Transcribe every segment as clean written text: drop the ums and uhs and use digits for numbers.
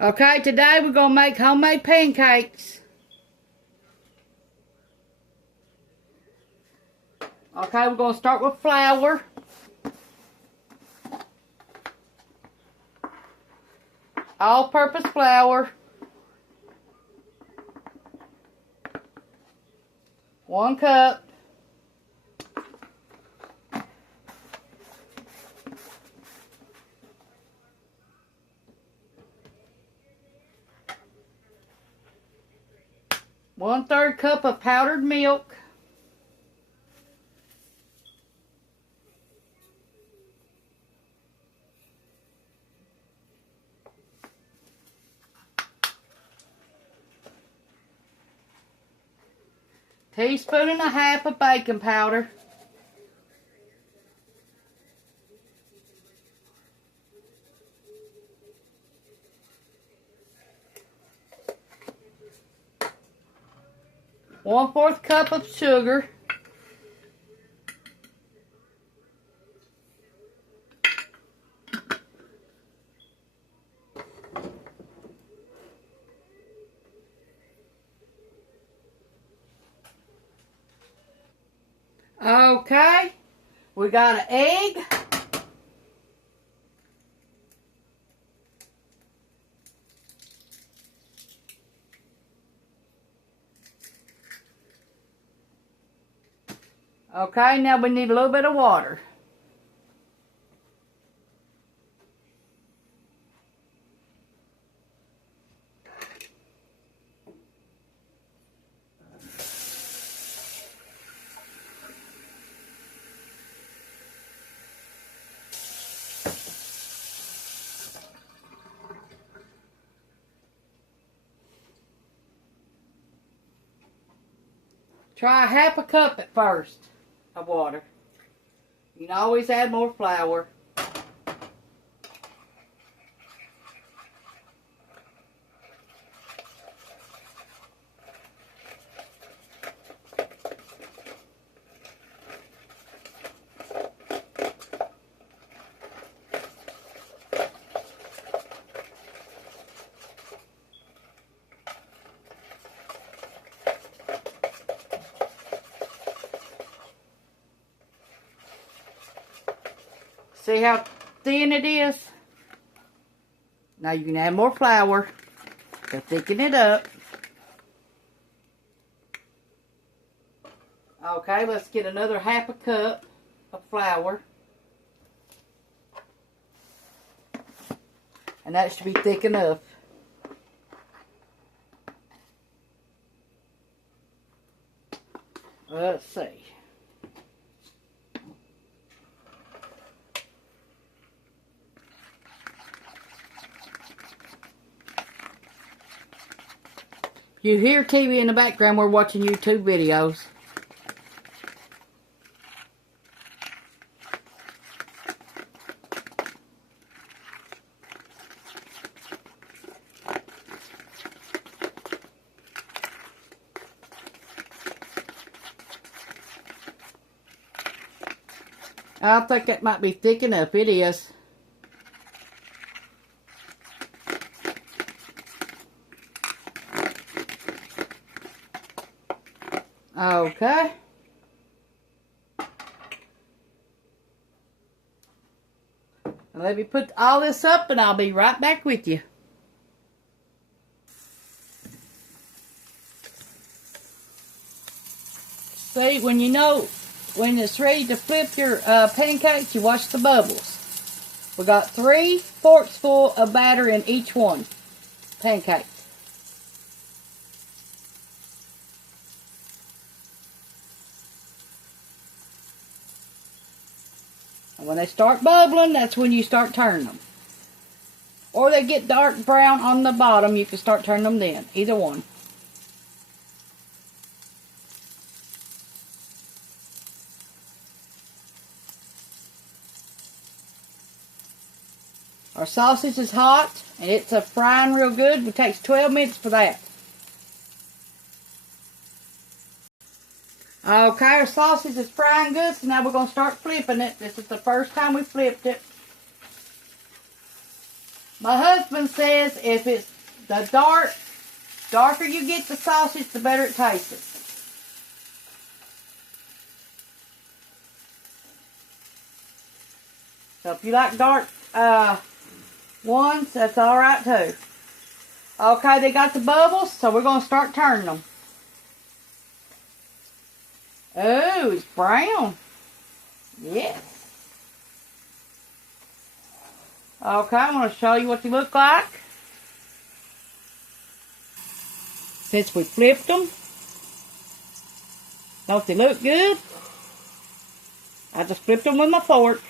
Okay, today we're going to make homemade pancakes. Okay, we're going to start with flour. All-purpose flour. 1 cup. One-third cup of powdered milk. Teaspoon and a half of baking powder. One-fourth cup of sugar. Okay, we got an egg. Okay, now we need a little bit of water. Try half a cup at first of water. You can always add more flour. See how thin it is? Now you can add more flour to thicken it up. Okay, let's get another half a cup of flour. And that should be thick enough. Let's see. You hear TV in the background, we're watching YouTube videos. I think that might be thick enough. It is. Okay. Let me put all this up and I'll be right back with you. See, when you know when it's ready to flip your pancakes, you watch the bubbles. We got 3 forks full of batter in each one. Pancake. And when they start bubbling, that's when you start turning them. Or they get dark brown on the bottom, you can start turning them then. Either one. Our sausage is hot, and it's frying real good. It takes 12 minutes for that. Okay, our sausage is frying good, so now we're going to start flipping it. This is the first time we flipped it. My husband says if it's the darker you get the sausage, the better it tastes. So if you like dark ones, that's alright too. Okay, they got the bubbles, so we're going to start turning them. Oh, it's brown. Yes. Okay, I'm going to show you what they look like. Since we flipped them, don't they look good? I just flipped them with my fork.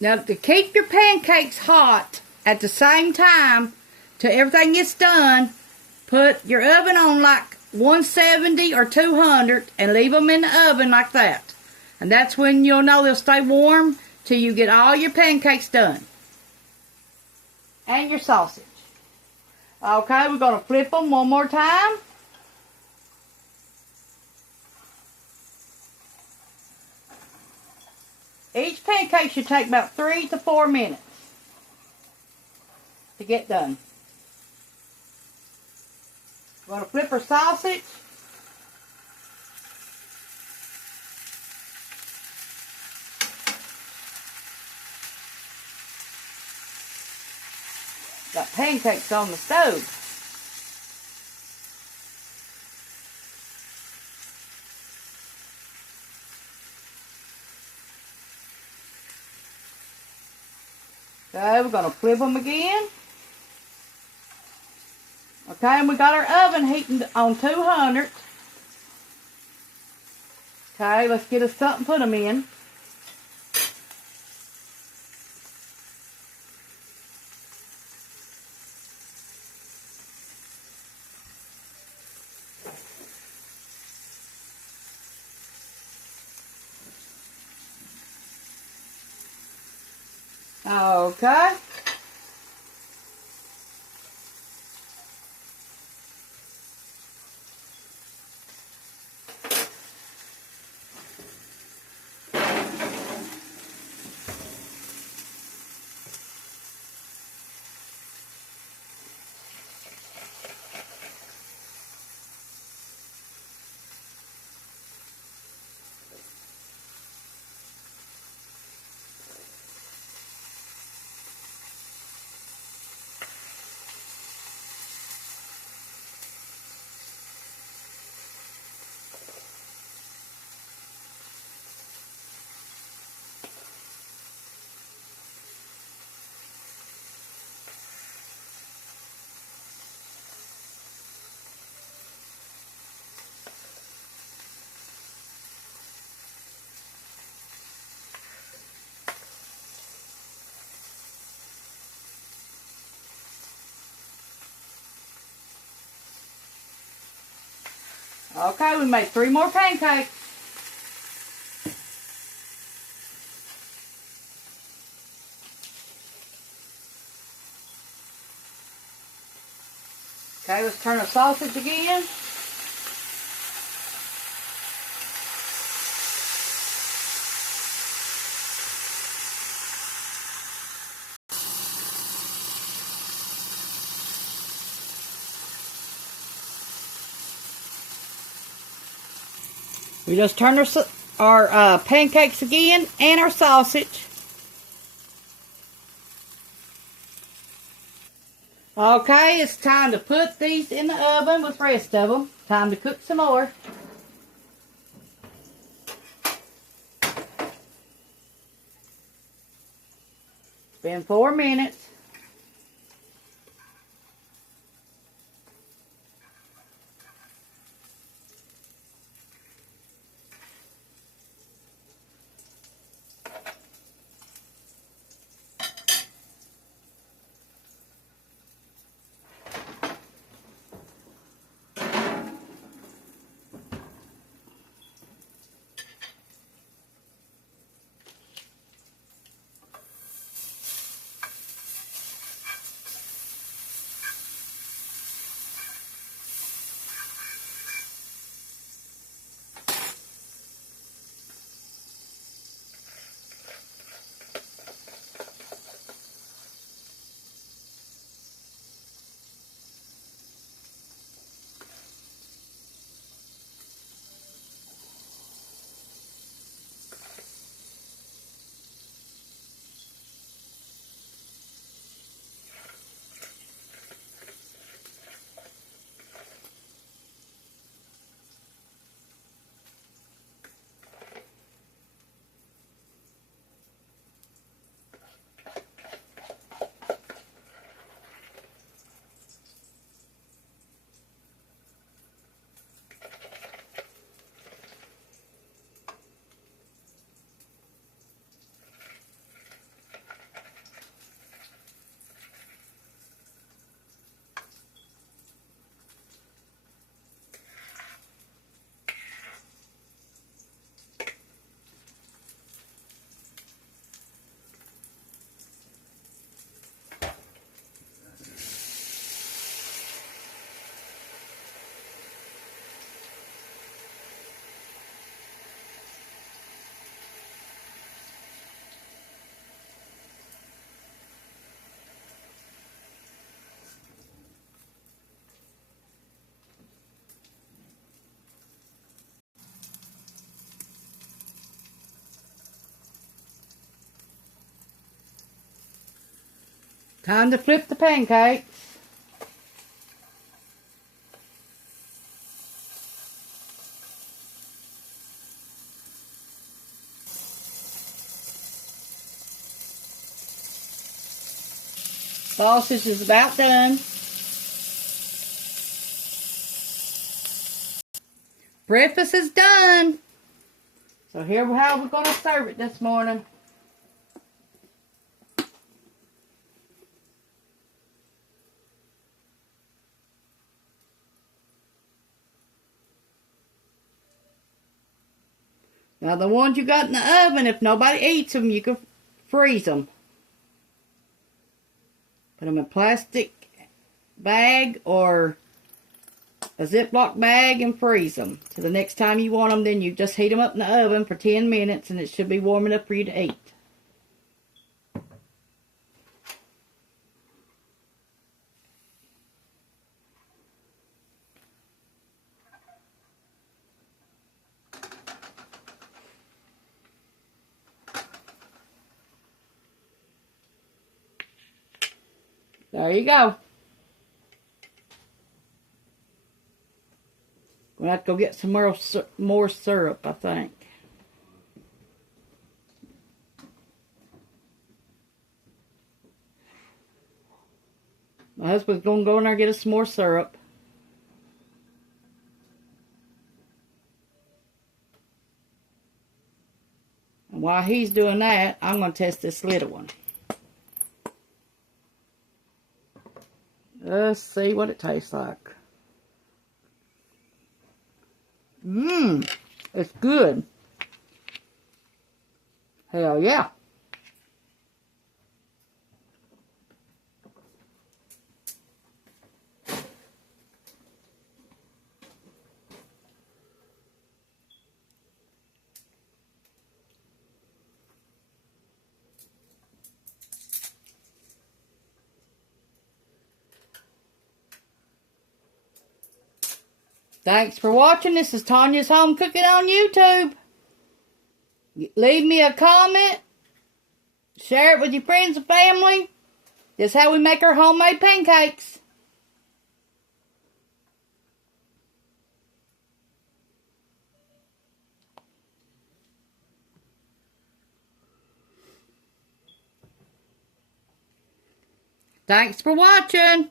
Now, to keep your pancakes hot at the same time till everything gets done, put your oven on like 170 or 200 and leave them in the oven like that. And that's when you'll know they'll stay warm till you get all your pancakes done. And your sausage. Okay, we're going to flip them one more time. Each pancake should take about 3 to 4 minutes to get done. We're going to flip our sausage. Got pancakes on the stove. Okay, we're going to flip them again. Okay, and we got our oven heating on 200. Okay, let's get us something to put them in. Okay. Okay, we made 3 more pancakes. Okay, let's turn the sausage again. We just turned our pancakes again and our sausage. Okay, it's time to put these in the oven with the rest of them. Time to cook some more. It's been 4 minutes. Time to flip the pancakes. Sausage is about done. Breakfast is done. So here's how we're going to serve it this morning. Now the ones you got in the oven, if nobody eats them, you can freeze them. Put them in a plastic bag or a Ziploc bag and freeze them. So the next time you want them, then you just heat them up in the oven for 10 minutes and it should be warm enough for you to eat. There you go. We'll have to go get some more syrup, I think. My husband's going to go in there and get us some more syrup. And while he's doing that, I'm going to test this little one. Let's see what it tastes like. It's good. Hell yeah. Thanks for watching. This is Tanya's Home Cooking on YouTube. Leave me a comment. Share it with your friends and family. This is how we make our homemade pancakes. Thanks for watching.